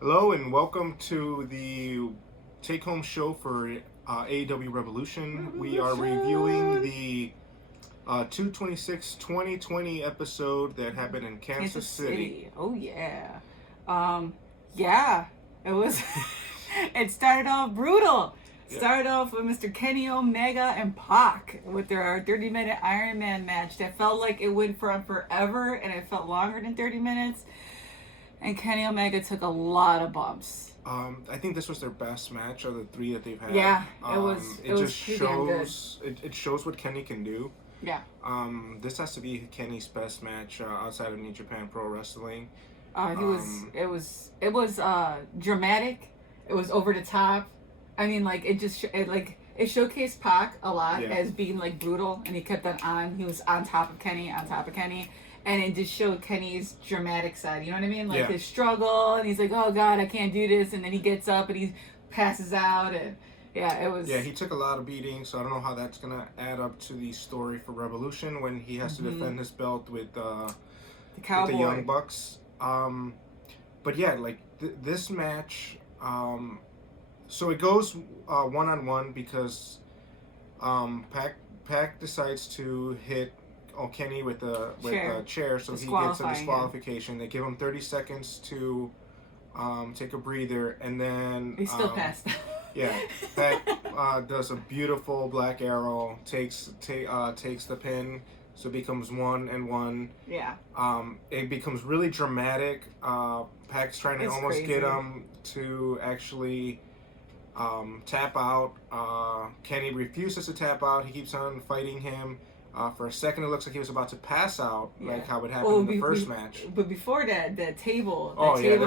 Hello and welcome to the take-home show for AEW Revolution. We are reviewing Revolution. the 2/26/2020 episode that happened in Kansas City. Oh yeah. Um yeah. It was it started off brutal. Yeah. Started off with Mr. Kenny Omega and Pac with their 30-minute Iron Man match that felt like it went for forever and it felt longer than 30 minutes. And Kenny Omega took a lot of bumps. I think this was their best match of the three that they've had. Yeah, it was. It was just shows. It shows what Kenny can do. Yeah. This has to be Kenny's best match outside of New Japan Pro Wrestling. It was dramatic. It was over the top. I mean, like it showcased Pac a lot as being like brutal, and he kept that on. He was on top of Kenny, and it just showed Kenny's dramatic side. You know what I mean? Like his struggle, and he's like, "Oh God, I can't do this," and then he gets up and he passes out, and it was. Yeah, he took a lot of beatings, so I don't know how that's gonna add up to the story for Revolution when he has to defend his belt with the Young Bucks. But yeah, like this match. So it goes 1-on-1 because Pac decides to hit Kenny with a chair, so he gets a disqualification. They give him 30 seconds to take a breather, and then he still passed. Yeah, Pac does a beautiful black arrow, takes the pin, so it becomes 1-1. Yeah. It becomes really dramatic. Pac's trying to almost crazy. get him to actually tap out. Kenny refuses to tap out. He keeps on fighting him. For a second, it looks like he was about to pass out, like how it happened in the first match. But before that, the table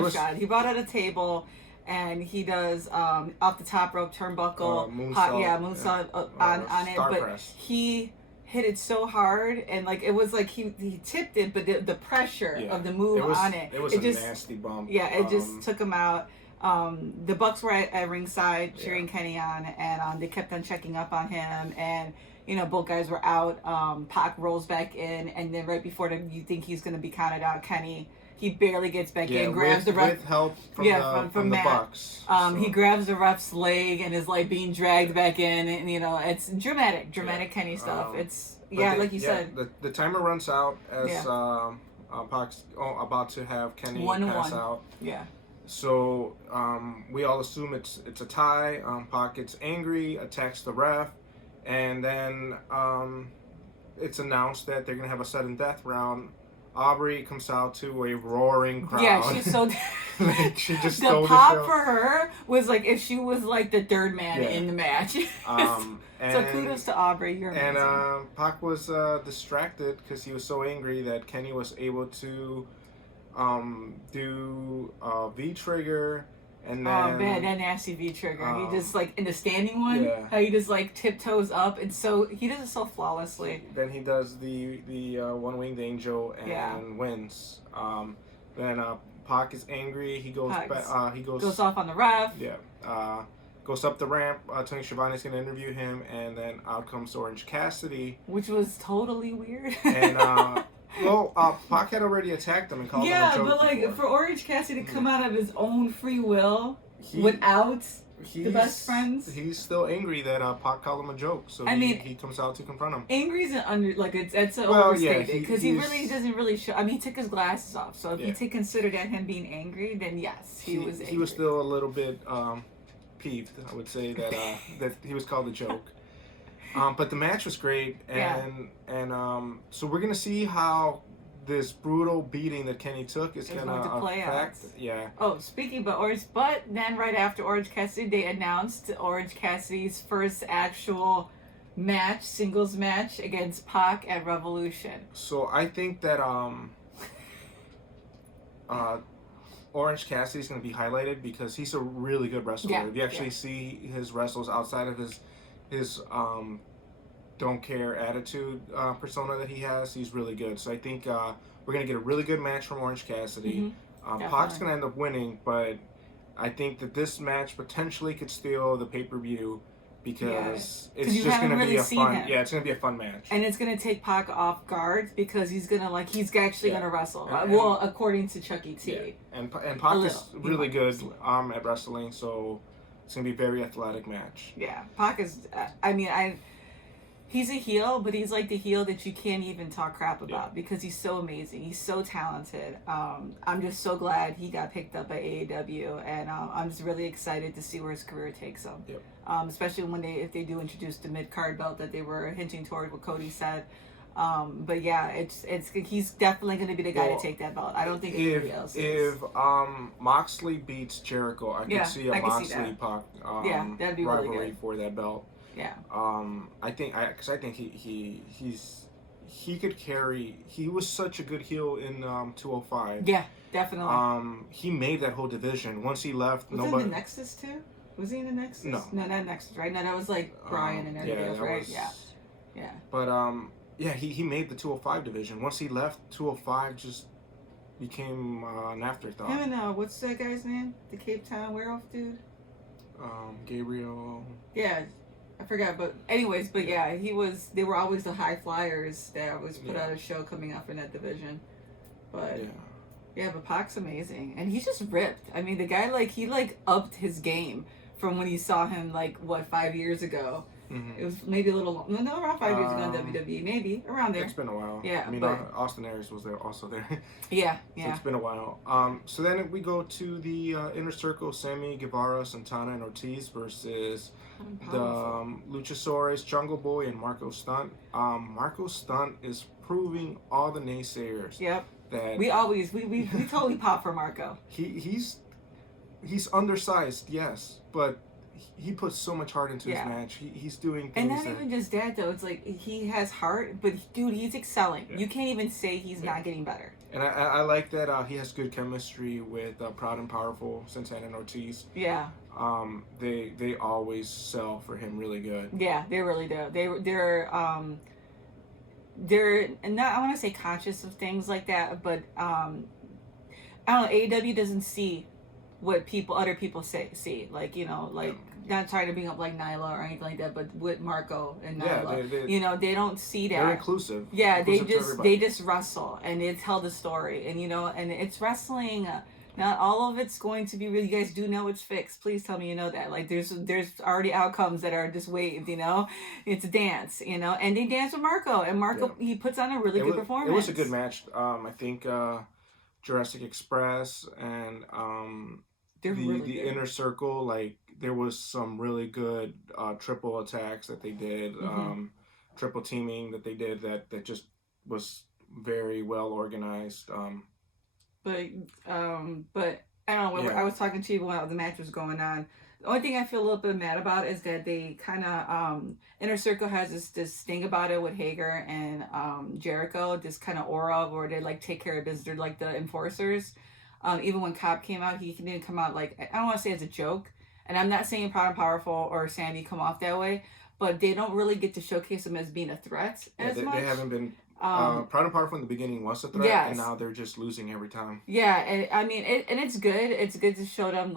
shot. He brought out a table, and he does off the top rope turnbuckle, moonsault on it. But press. He hit it so hard, and like it was like he tipped it, but the pressure of the move on it, it was a nasty bump. Yeah, it just took him out. The Bucks were at ringside cheering Kenny on, and they kept on checking up on him, and both guys were out. Pac rolls back in, and then right before you think he's going to be counted out, Kenny, he barely gets back in, grabs the ref with help from the Bucks. He grabs the ref's leg and is like being dragged back in, and it's dramatic Kenny stuff. It's like you said. The timer runs out as Pac's about to have Kenny pass out. Yeah. So we all assume it's a tie. Pac gets angry, attacks the ref, and then it's announced that they're gonna have a sudden death round. Aubrey comes out to a roaring crowd. Yeah, she's so. Like, she just the pop for her was like if she was like the third man in the match. So kudos to Aubrey. You're amazing. And Pac was distracted because he was so angry that Kenny was able to do V-trigger, and then that nasty V-trigger. He just like in the standing one, how he just like tiptoes up, and so he does it so flawlessly. Then he does the one-winged angel and wins. Then Pac is angry. He goes goes off on the ref. Yeah. Goes up the ramp. Tony Schiavone's gonna interview him, and then out comes Orange Cassidy, which was totally weird. And Pac had already attacked him and called him a joke. But like before. For Orange Cassidy to come out of his own free will without the best friends, he's still angry that Pac called him a joke. So he comes out to confront him. Angry's it's an overstatement because he really doesn't really show. I mean, he took his glasses off, so if you consider that him being angry, then yes, he was angry. He was still a little bit peeved. I would say that that he was called a joke. But the match was great, and so we're gonna see how this brutal beating that Kenny took is gonna play affect. Yeah. Oh, speaking about Orange, but then right after Orange Cassidy, they announced Orange Cassidy's first actual match, singles match against Pac at Revolution. So I think that Orange Cassidy is going to be highlighted because he's a really good wrestler. If you actually see his wrestles outside of his don't care attitude persona that he has, he's really good. So I think we're going to get a really good match from Orange Cassidy. Pac's going to end up winning, but I think that this match potentially could steal the pay-per-view because it's just going to be a fun. Him. Yeah, it's going to be a fun match, and it's going to take Pac off guard because he's actually going to wrestle. Well, according to Chucky T. Yeah. And Pac is really good at wrestling, so it's going to be a very athletic match. Yeah, Pac is. He's a heel, but he's like the heel that you can't even talk crap about because he's so amazing. He's so talented. I'm just so glad he got picked up by AEW, and I'm just really excited to see where his career takes him. Yep. Especially if they do introduce the mid-card belt that they were hinting toward what Cody said. But yeah, he's definitely going to be the guy to take that belt. I don't think anybody else is. If Moxley beats Jericho, I could see a Moxley-Pac that'd be rivalry really good for that belt. Yeah. I think he could carry. He was such a good heel in 205. Yeah, definitely. He made that whole division. Once he left, was he in the Nexus too? Was he in the Nexus? No, not Nexus, right? No, that was like Brian and everybody else, right? Yeah. But he made the 205 division. Once he left, 205 just became an afterthought. Him and what's that guy's name? The Cape Town werewolf dude. Gabriel. Yeah. I forgot, but anyways, yeah, they were always the high flyers that always put out a show coming up in that division. But but Pac's amazing. And he's just ripped. I mean, the guy, he upped his game from when you saw him, 5 years ago. Mm-hmm. It was maybe a little around 5 years ago in WWE, maybe around there. It's been a while. Yeah, I mean, Austin Aries was also there. Yeah. So it's been a while. So then we go to the Inner Circle: Sammy Guevara, Santana, and Ortiz versus the Luchasaurus, Jungle Boy, and Marco Stunt. Marco Stunt is proving all the naysayers. Yep. That we totally pop for Marco. He's undersized, yes, but he puts so much heart into his match. He's doing things. And not even just that, though. It's like he has heart, but dude, he's excelling. Yeah. You can't even say he's not getting better. And I like that he has good chemistry with Proud and Powerful, Santana and Ortiz. Yeah. They always sell for him really good. Yeah, they really do. They're not, I want to say conscious of things like that, but I don't know. AEW doesn't see what other people see, not trying to bring up Nyla or anything like that, but with Marco and Nyla, they don't see that. They're inclusive. Yeah, inclusive they just wrestle and they tell the story, and and it's wrestling. Not all of it's going to be real. You guys do know it's fixed. Please tell me you know that. There's already outcomes that are just waived. It's a dance. And they dance with Marco, and Marco he puts on a really good performance. It was a good match. I think Jurassic Express and the Inner Circle, there was some really good triple attacks that they did, triple teaming that they did that just was very well organized. But I don't know. I was talking to you while the match was going on. The only thing I feel a little bit mad about is that they kind of Inner Circle has this thing about it with Hager and Jericho, this kind of aura where they take care of business. They're like the enforcers. Even when Cobb came out, he didn't come out I don't want to say it's a joke, and I'm not saying Proud and Powerful or Sandy come off that way, but they don't really get to showcase them as being a threat much. They haven't been. Proud and Powerful in the beginning was a threat, and now they're just losing every time. Yeah, and I mean, it's good. It's good to show them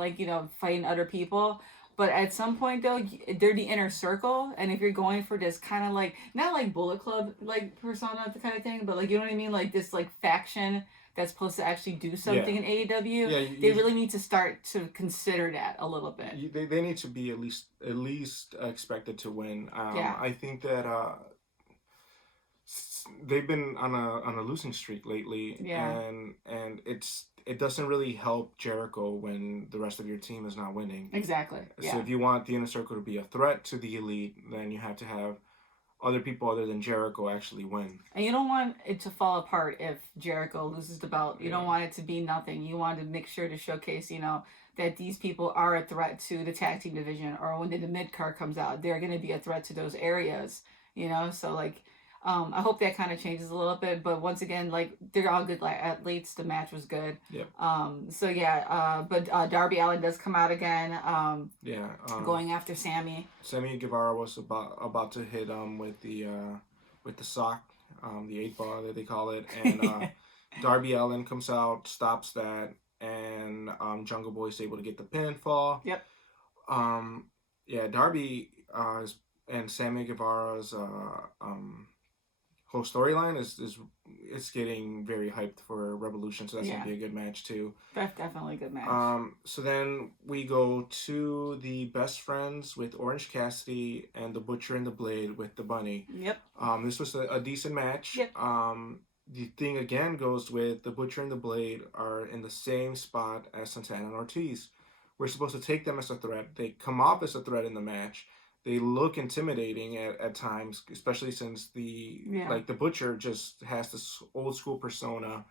fighting other people. But at some point, though, they're the Inner Circle, and if you're going for this kind of not Bullet Club persona kind of thing, but you know what I mean, this faction that's supposed to actually do something in AEW, they really need to start to consider that a little bit. They need to be at least expected to win. I think that they've been on a losing streak lately, and it doesn't really help Jericho when the rest of your team is not winning. Exactly. So if you want the Inner Circle to be a threat to the Elite, then you have to have other people other than Jericho actually win. And you don't want it to fall apart if Jericho loses the belt. You don't want it to be nothing. You want to make sure to showcase, that these people are a threat to the tag team division, or when the mid-card comes out, they're going to be a threat to those areas, So I hope that kind of changes a little bit, but once again, they're all good athletes. The match was good. Yep. But Darby Allin does come out again. Going after Sammy. Sammy Guevara was about to hit with the sock, the 8-ball that they call it, and Darby Allin comes out, stops that, and Jungle Boy is able to get the pinfall. Yep. Darby. and Sammy Guevara's whole storyline is it's getting very hyped for Revolution, so that's gonna be a good match too. That's definitely a good match. So then we go to the Best Friends with Orange Cassidy and the Butcher and the Blade with the Bunny. Yep. This was a decent match. Yep. The thing again goes with the Butcher and the Blade are in the same spot as Santana and Ortiz. We're supposed to take them as a threat. They come off as a threat in the match. They look intimidating at times, especially since the Butcher just has this old school persona,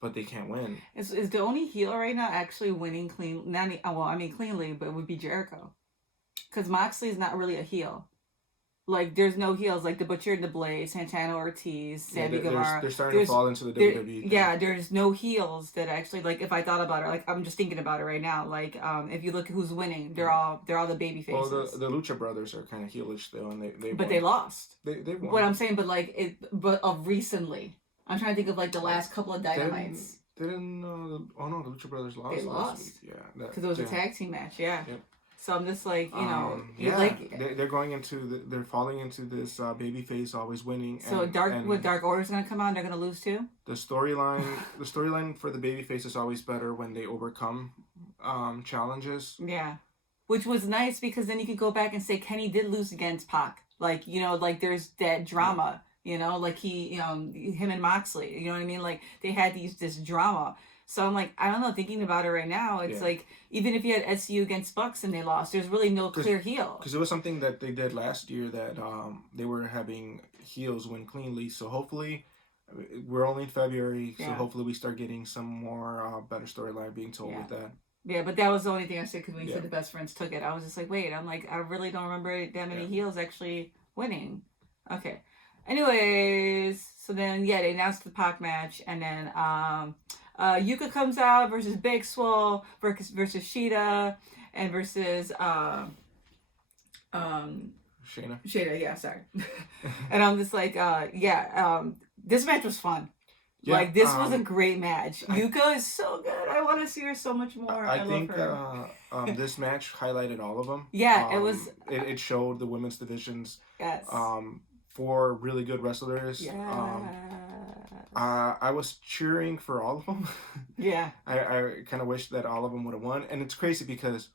but they can't win. Is the only heel right now actually winning clean? Cleanly, but it would be Jericho, because Moxley's not really a heel. Like, there's no heels like the Butcher and the Blade, Santana Ortiz, Sammy Guevara. They're starting to fall into the WWE thing. Yeah, there's no heels that actually, like, if I thought about it, like, I'm just thinking about it right now. Like, if you look at who's winning, they're all the baby faces. Well, the Lucha Brothers are kind of heelish though, and they lost. They won. What I'm saying, but of recently, I'm trying to think of like the last couple of Dynamites. They didn't. The Lucha Brothers lost. They lost. Yeah, because it was a tag team match. Yeah. Yep. So I'm just like, they're going into they're falling into this babyface always winning. So Dark Order's gonna come on, they're gonna lose too. The storyline for the babyface is always better when they overcome challenges. Yeah, which was nice because then you could go back and say Kenny did lose against Pac. Like, like there's that drama. Like him and Moxley. You know what I mean? Like they had this drama. So I'm like, I don't know, thinking about it right now, it's like, even if you had SCU against Bucks and they lost, there's really no clear heel. Because it was something that they did last year that they were having heels win cleanly. So hopefully, we're only in February, so hopefully we start getting some more better storyline being told with that. Yeah, but that was the only thing I said, because when you said the Best Friends took it, I was just like, wait, I'm like, I really don't remember that many heels actually winning. Okay. Anyways, so then, they announced the Pac match, and then, Yuka comes out versus Big Swole versus Sheeta and versus Shayna. Yeah, sorry. And I'm just like, this match was fun. Yeah, like, this was a great match. Yuka is so good. I want to see her so much more. I think this match highlighted all of them. Yeah, it was. It showed the women's divisions. Yes. 4 really good wrestlers. Yeah. I was cheering for all of them. Yeah. I kind of wish that all of them would have won. And it's crazy because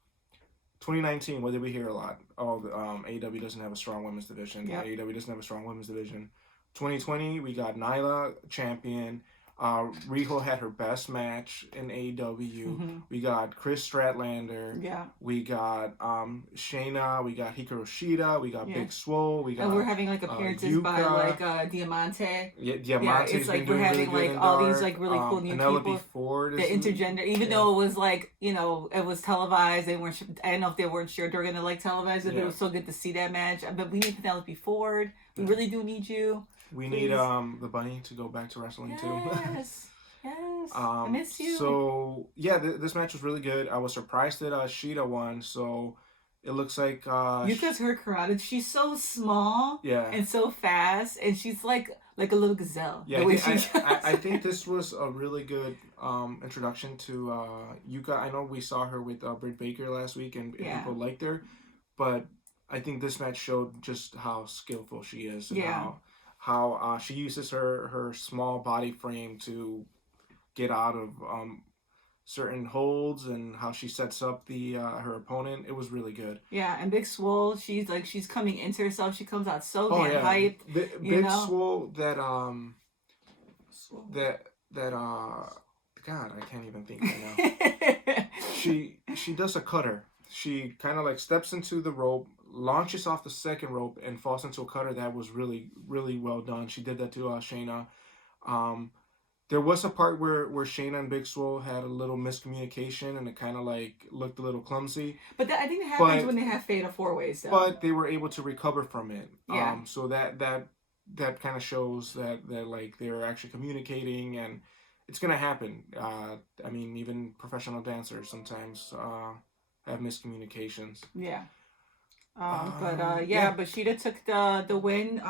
2019, what did we hear a lot? AEW doesn't have a strong women's division. Yep. AEW doesn't have a strong women's division. 2020, we got Nyla champion. Riho had her best match in AEW. Mm-hmm. We got Chris Stratlander. Yeah. We got Shayna. We got Hikaru Shida. We got Big Swole. We got. And we're having like appearances by like Diamante. Yeah, Diamante's it's like been we're having really like all these like really cool new Penelope people. Ford. The intergender, even though it was like it was televised. They weren't. I don't know if they weren't sure they were gonna like televise it. But it was so good to see that match. But we need Penelope Ford. We really do need you. We need the Bunny to go back to wrestling too. Yes, yes. I miss you. So this match was really good. I was surprised that Shida won. So it looks like Yuka's her karate. She's so small. Yeah. And so fast, and she's like a little gazelle. Yeah, I think this was a really good introduction to Yuka. I know we saw her with Britt Baker last week, and people liked her, but I think this match showed just how skillful she is and how she uses her small body frame to get out of certain holds, and how she sets up the her opponent. It was really good. Yeah, and Big Swole, she's coming into herself. She comes out so damn hyped. Big Swole, that God, I can't even think right now. She does a cutter. She kind of like steps into the rope, launches off the second rope, and falls into a cutter that was really, really well done. She did that to Shayna. There was a part where Shayna and Big Swole had a little miscommunication, and it kind of like looked a little clumsy. But I think it happens when they have fatal 4-ways. Though. But they were able to recover from it. Yeah. So that kind of shows that like they were actually communicating, and it's gonna happen. I mean, even professional dancers sometimes have miscommunications. Yeah. But Sheeta took the win.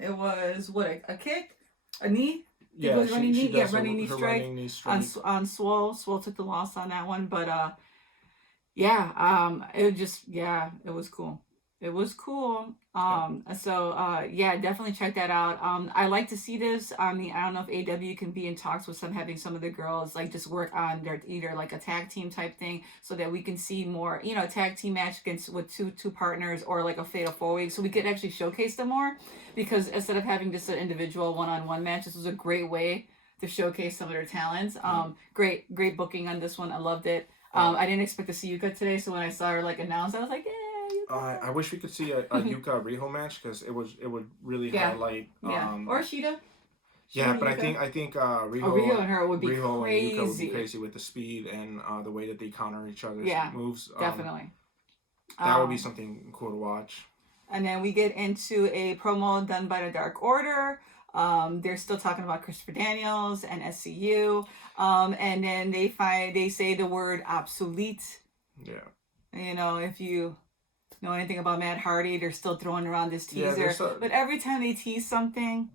It was a kick, a knee. Yeah, running knee strike on Swole. Swole took the loss on that one, but it was cool. It was cool. Yeah, definitely check that out. I like to see this. I mean, I don't know if AW can be in talks with having some of the girls like just work on their either like a tag team type thing so that we can see more, a tag team match against with two partners or like a fatal 4 week so we could actually showcase them more because instead of having just an individual one-on-one match, this was a great way to showcase some of their talents. Great booking on this one. I loved it. I didn't expect to see Yuka today, so when I saw her like announced, I was like, yeah. I wish we could see a Yuka Riho match because it would really highlight. Or Shida. But Yuka. I think Riho and her would be Riho crazy. And Yuka would be crazy with the speed and the way that they counter each other's moves. Definitely. That would be something cool to watch. And then we get into a promo done by the Dark Order. They're still talking about Christopher Daniels and SCU. And then they say the word obsolete. Yeah. If you know anything about Matt Hardy, they're still throwing around this teaser. But every time they tease something,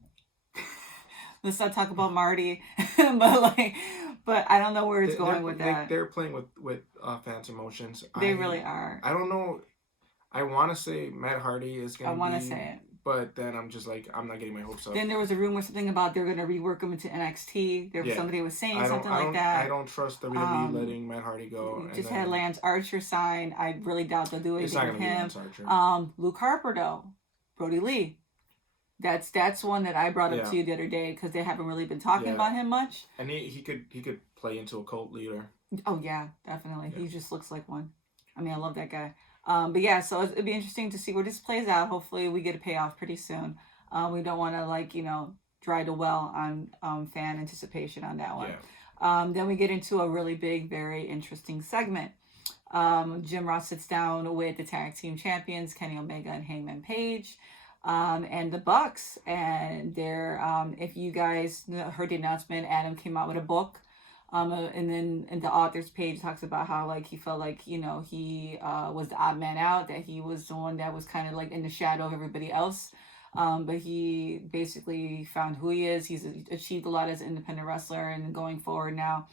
let's not talk about Marty. but I don't know where it's going with that. They're playing with fans' emotions. They really are. I don't know. I want to say Matt Hardy is going to be... I want to say it. But then I'm just like, I'm not getting my hopes up. Then there was a rumor something about they're going to rework him into NXT. Somebody was saying something like that. I don't trust WWE letting Matt Hardy go. Just had Lance Archer sign. I really doubt they'll do anything with him. It's not going to be Lance Archer. Luke Harper, though. Brody Lee. That's one that I brought up to you the other day because they haven't really been talking about him much. And he could play into a cult leader. Oh, yeah, definitely. Yeah. He just looks like one. I mean, I love that guy. But yeah, so it'd be interesting to see where this plays out. Hopefully we get a payoff pretty soon. We don't want to dry the well on fan anticipation on that one. Yeah. Then we get into a really big, very interesting segment. Jim Ross sits down with the tag team champions, Kenny Omega and Hangman Page, and the Bucks. And they're, if you guys heard the announcement, Adam came out with a book. And then in the author's page talks about how he felt like he was the odd man out, that he was the one that was kind of in the shadow of everybody else, but he basically found who he is. He's achieved a lot as an independent wrestler, and going forward now,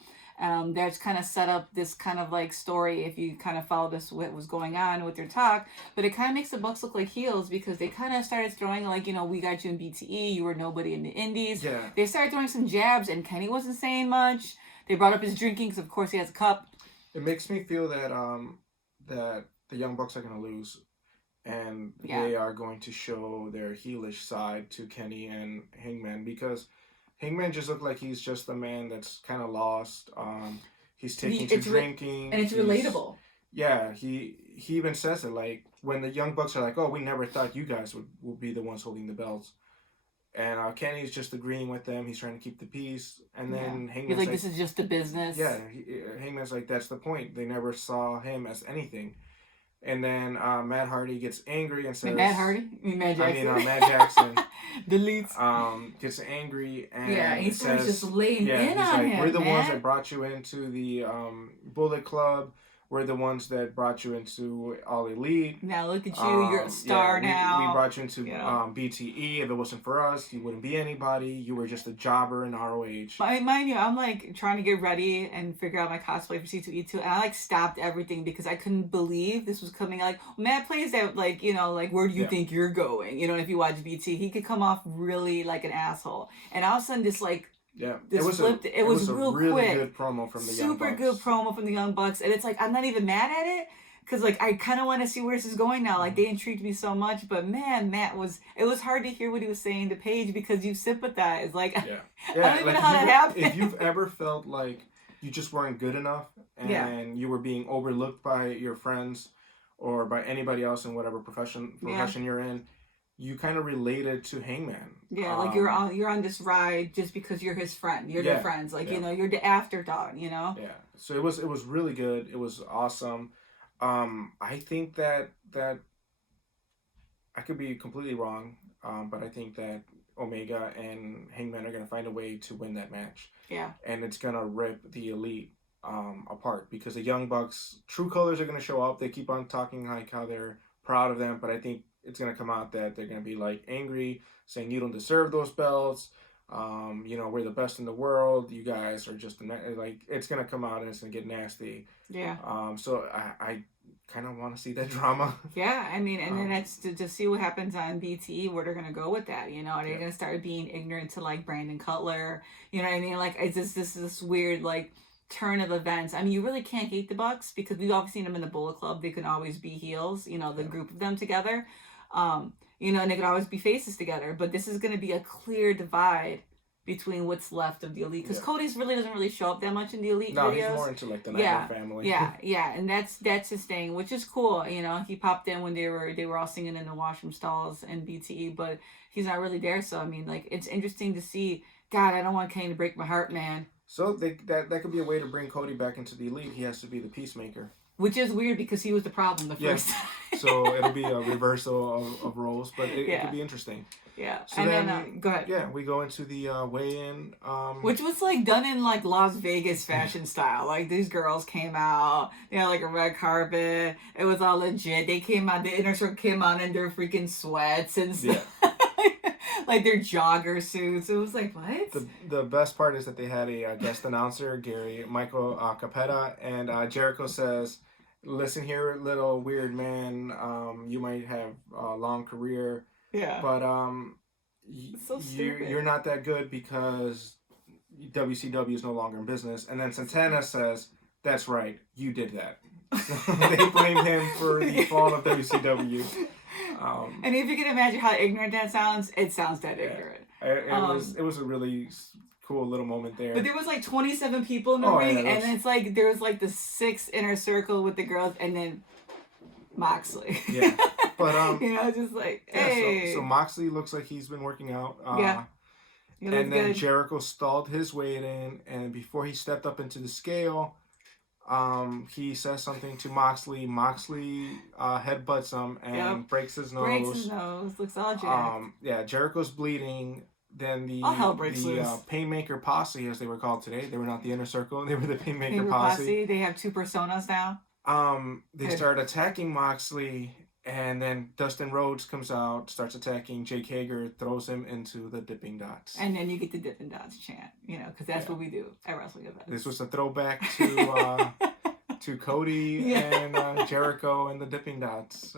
that's kind of set up this kind of story if you kind of follow this what was going on with their talk. But it kind of makes the Bucks look like heels because they kind of started throwing we got you in BTE, you were nobody in the Indies. They started throwing some jabs, and Kenny wasn't saying much. They brought up his drinking because, of course, he has a cup. It makes me feel that that the Young Bucks are going to lose, and they are going to show their heelish side to Kenny and Hangman because Hangman just looked like he's just a man that's kind of lost. He's taking to drinking, and it's relatable. Yeah, he even says it when the Young Bucks are like, "Oh, we never thought you guys would be the ones holding the belts." And Kenny's just agreeing with them. He's trying to keep the peace. And then Hangman's this is just a business. Yeah, Hangman's like, that's the point. They never saw him as anything. And then Matt Hardy gets angry and says... Matt Hardy? Matt Jackson? Matt Jackson. Deletes. Gets angry and he starts just laying in on him, we're the ones that brought you into the Bullet Club. We're the ones that brought you into All Elite. Now look at you, you're a star now. We brought you into BTE. If it wasn't for us, you wouldn't be anybody. You were just a jobber in ROH. Mind you, I'm trying to get ready and figure out my cosplay for C2E2, and I stopped everything because I couldn't believe this was coming. Matt plays that where do you think you're going? If you watch BT, he could come off really like an asshole, and all of a sudden this it was a real really quick. Good promo from the Young Bucks. Super good promo from the Young Bucks, and it's I'm not even mad at it because I kind of want to see where this is going now. They intrigued me so much, but man, it was hard to hear what he was saying to Paige because you sympathize. I don't even know how that happened. If you've ever felt like you just weren't good enough and you were being overlooked by your friends or by anybody else in whatever profession you're in. You kind of related to Hangman. Yeah, you're on this ride just because you're his friend. You're their friends. You're the afterthought, Yeah. So it was really good. It was awesome. I think that I could be completely wrong, but I think that Omega and Hangman are going to find a way to win that match. Yeah. And it's going to rip the Elite apart because the Young Bucks' true colors are going to show up. They keep on talking how they're proud of them, but I think it's going to come out that they're going to be angry, saying you don't deserve those belts. We're the best in the world. You guys are just it's going to come out and it's going to get nasty. Yeah. So I kind of want to see that drama. Yeah, I mean, and then that's to see what happens on BTE, where they're gonna go with that. You know, are they gonna start being ignorant to like Brandon Cutler? You know what I mean? Like, it's just this weird like turn of events. I mean, you really can't hate the Bucks because we've always seen them in the Bullet Club. They can always be heels. You know, the group of them together. You know, and they could always be faces together. But this is gonna be a clear divide between what's left of the Elite, because Cody's really doesn't really show up that much in the Elite videos. He's more into like the Nightmare family. Yeah, and that's his thing, which is cool. You know, he popped in when they were all singing in the washroom stalls in BTE, but he's not really there. So I mean, like, it's interesting to see. God, I don't want Kane to break my heart, man. So that could be a way to bring Cody back into the Elite. He has to be the peacemaker. Which is weird because he was the problem the first time. So it'll be a reversal of roles, but it could be interesting. Yeah. So and then go ahead. Yeah, we go into the weigh-in. Which was like done in like Las Vegas fashion style. Like, these girls came out, they had like a red carpet. It was all legit. They came out, the inner circle came out in their freaking sweats and stuff. Like their jogger suits. It was like, what? The best part is that they had a guest announcer, Michael Capetta, and Jericho says, "Listen here, little weird man. You might have a long career, but you're not that good because WCW is no longer in business." And then Santana says, "That's right, you did that." So they blame him for the fall of WCW. And if you can imagine how ignorant that sounds, it sounds that ignorant. It was a really cool little moment there. But there was like 27 people in the ring, and it's like there was like the 6 inner circle with the girls, and then Moxley. Yeah, but you know, just like, hey. So Moxley looks like he's been working out. And then good. Jericho stalled his weight in, and before he stepped up into the scale, he says something to Moxley. Moxley headbutts him and breaks his nose. Looks all jacked. Jericho's bleeding. Then the Painmaker Posse, as they were called today, they were not the Inner Circle, they were the Painmaker Posse. They have 2 personas now. They start attacking Moxley, and then Dustin Rhodes comes out, starts attacking Jake Hager, throws him into the Dipping Dots. And then you get the Dipping Dots chant, you know, because that's what we do at wrestling events. This was a throwback to Cody and Jericho and the Dipping Dots.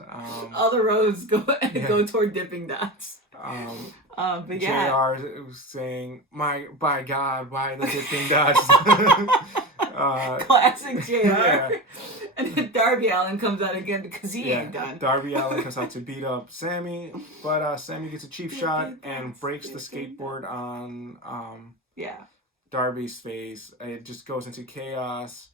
All the roads go toward Dipping Dots. But JR was saying, by God, why the Dipping Dots? Classic JR. And then Darby Allin comes out again because he ain't done. Darby Allin comes out to beat up Sammy, but Sammy gets a cheap shot and breaks the skateboard on Darby's face. It just goes into chaos.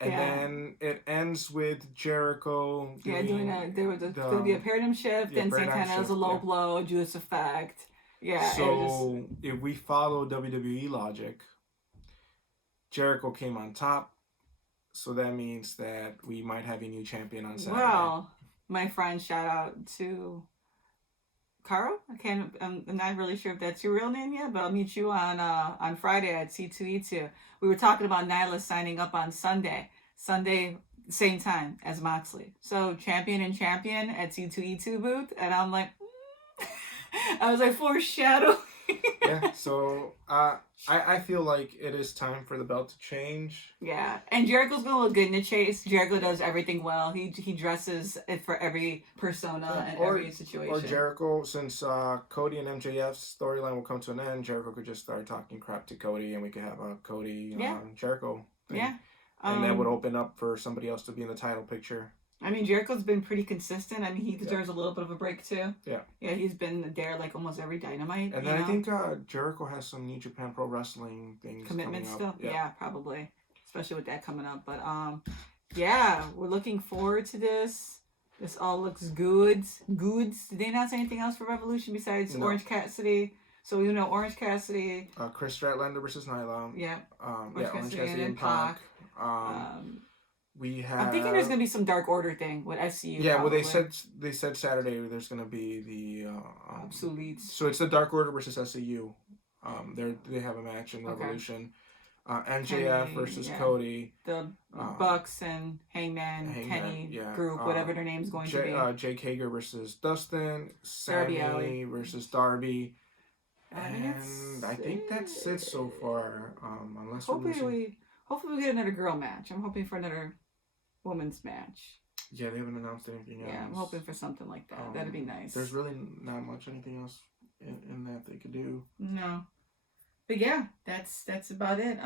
And then it ends with Jericho doing going to be a paradigm shift, then Santana has a low blow, Judas Effect. Yeah. So if we follow WWE logic, Jericho came on top, so that means that we might have a new champion on Saturday. Well, my friend, shout out to Caro. I'm not really sure if that's your real name yet, but I'll meet you on Friday at C2E2. We were talking about Nyla signing up on Sunday, same time as Moxley. So champion and champion at C2E2 booth, and I'm like, I was like, foreshadowing. So I feel like it is time for the belt to change. Yeah, and Jericho's gonna look good in the chase. Jericho does everything well. He dresses it for every persona and every situation. Or Jericho, since Cody and MJF's storyline will come to an end, Jericho could just start talking crap to Cody, and we could have a Cody Jericho thing. Yeah, and that would open up for somebody else to be in the title picture. I mean, Jericho's been pretty consistent. I mean, he deserves a little bit of a break, too. Yeah, he's been there, like, almost every Dynamite. And then I think Jericho has some New Japan Pro Wrestling things commitment coming stuff? Up. Yeah, probably. Especially with that coming up. But, we're looking forward to this. This all looks good. Did they not say anything else for Revolution besides Orange Cassidy? So, you know, Orange Cassidy. Chris Stratlander versus Nyla. Yeah. Orange Cassidy and Pac. We have. I'm thinking there's gonna be some Dark Order thing with SCU. Yeah, probably. Well, they said Saturday there's gonna be the Absolutes. So it's the Dark Order versus SCU. They have a match in Revolution. MJF versus Cody. The Bucks and Hangman Kenny group, whatever their name's going to be. Jake Hager versus Dustin. Sammy versus Darby. And I think that's it so far. Unless hopefully we get another girl match. I'm hoping for another women's match. Yeah, they haven't announced anything else. Yeah, I'm hoping for something like that. That'd be nice. There's really not much anything else in that they could do. No. But yeah, that's about it.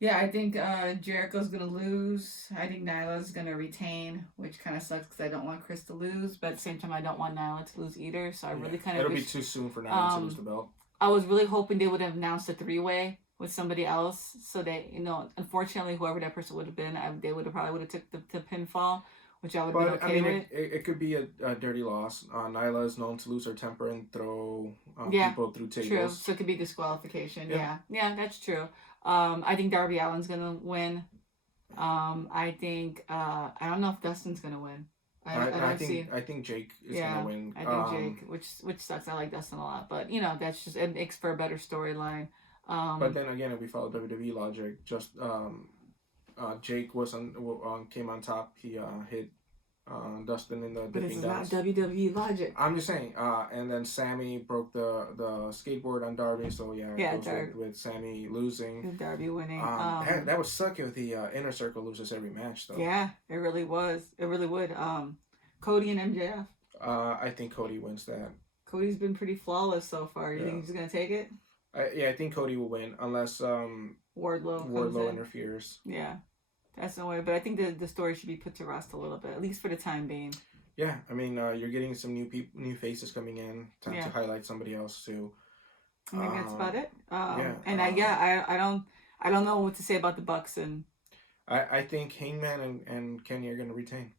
Yeah, I think Jericho's gonna lose. I think Nyla's gonna retain, which kind of sucks because I don't want Chris to lose, but at the same time I don't want Nyla to lose either. So I really kind of it'll be too soon for Nyla to lose the belt. I was really hoping they would have announced a 3-way with somebody else, so that unfortunately whoever that person would have been, they would have probably took the pinfall, which I would have been okay with. It could be a dirty loss. Nyla is known to lose her temper and throw people through tables. True. So it could be disqualification. Yeah, that's true. I think Darby Allin's gonna win. I think I don't know if Dustin's gonna win. I think Jake is gonna win. I think Jake, which sucks. I like Dustin a lot, but that's just, it makes for a better storyline. But then again, if we follow WWE logic, just Jake came on top. He hit Dustin in the dipping dance. But it's not WWE logic. I'm just saying. And then Sammy broke the skateboard on Darby, so with Sammy losing. Darby winning. That would suck if the Inner Circle loses every match, though. Yeah, it really was. It really would. Cody and MJF. I think Cody wins that. Cody's been pretty flawless so far. You think he's gonna take it? I think Cody will win unless Wardlow interferes. Yeah. That's no way, but I think the story should be put to rest a little bit, at least for the time being. Yeah, I mean, you're getting some new faces coming in. Time to highlight somebody else too. I think that's about it. I don't know what to say about the Bucks, and I think Hangman and Kenny are going to retain.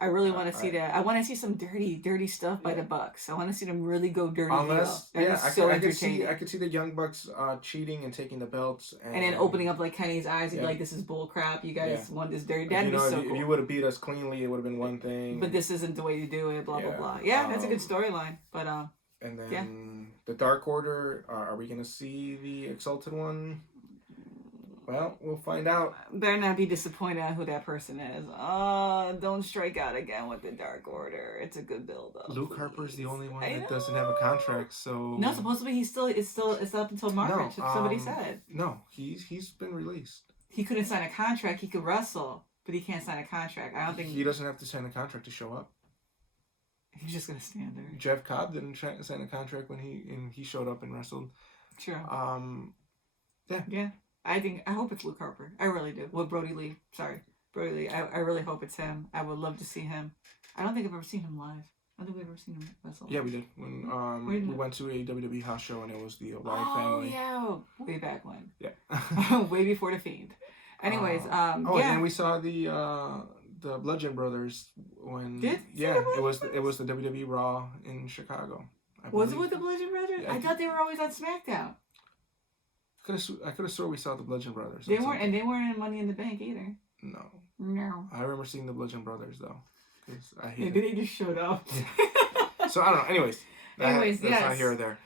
I really want to see that. I want to see some dirty stuff by the Bucks. I want to see them really go dirty. I could see the Young Bucks cheating and taking the belts, and then opening up like Kenny's eyes and be like, "This is bull crap. You guys want this dirty." That'd be so cool. If you would have beat us cleanly, it would have been one thing. But this isn't the way to do it. Blah blah blah. Yeah, that's a good storyline. But and then the Dark Order. Are we gonna see the Exalted One? Well, we'll find out. Better not be disappointed on who that person is. Don't strike out again with the Dark Order. It's a good build-up. Luke Harper's the only one that doesn't have a contract, so... No, supposedly it's up until March, somebody said. No, he's been released. He couldn't sign a contract. He could wrestle, but he can't sign a contract. I don't think... He doesn't have to sign a contract to show up. He's just going to stand there. Jeff Cobb didn't sign a contract when he showed up and wrestled. Sure. Yeah. I hope it's Luke Harper. I really do. Well, Brody Lee. Sorry. Brody Lee. I really hope it's him. I would love to see him. I don't think I've ever seen him live. I don't think we've ever seen him wrestle. Yeah, we did. When we went to a WWE house show and it was the Wyatt family. Oh, yeah. Way back when. Yeah. Way before The Fiend. Anyways, and then we saw the Bludgeon Brothers when... it was the WWE Raw in Chicago. Was it with the Bludgeon Brothers? Yeah, I thought they were always on SmackDown. I could have swore we saw the Bludgeon Brothers. They weren't in Money in the Bank either. No. I remember seeing the Bludgeon Brothers though, because I hate. Maybe they just showed up. So I don't know. Anyways, that's not here or there.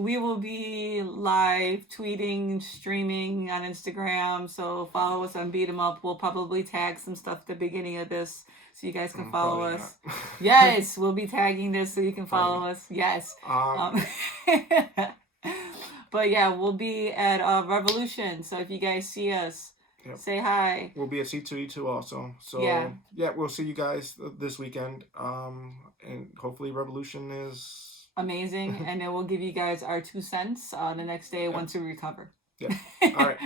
We will be live tweeting, streaming on Instagram. So follow us on Beat 'Em Up. We'll probably tag some stuff at the beginning of this, so you guys can follow us. Yes, we'll be tagging this so you can follow us. Yes. But yeah, we'll be at Revolution. So if you guys see us, say hi. We'll be at C2E2 also. So yeah, we'll see you guys this weekend. And hopefully Revolution is amazing. And then we'll give you guys our 2 cents the next day once we recover. Yeah. All right.